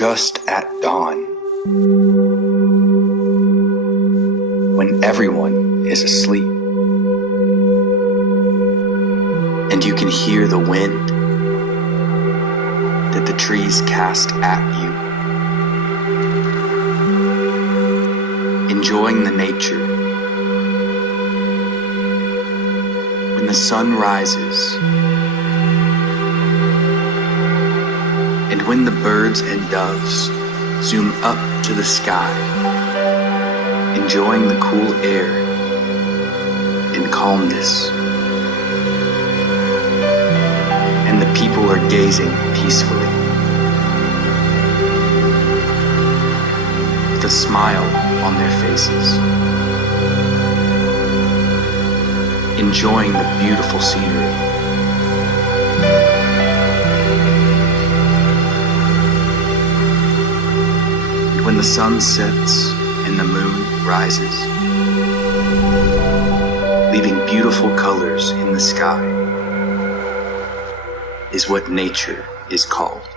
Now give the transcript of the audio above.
just at dawn, when everyone is asleep, and you can hear the wind that the trees cast at you, enjoying the nature. When the sun rises, and when the birds and doves zoom up to the sky, enjoying the cool air and calmness, and the people are gazing peacefully with a smile on their faces, enjoying the beautiful scenery. And when the sun sets and the moon rises, leaving beautiful colors in the sky, is what nature is called.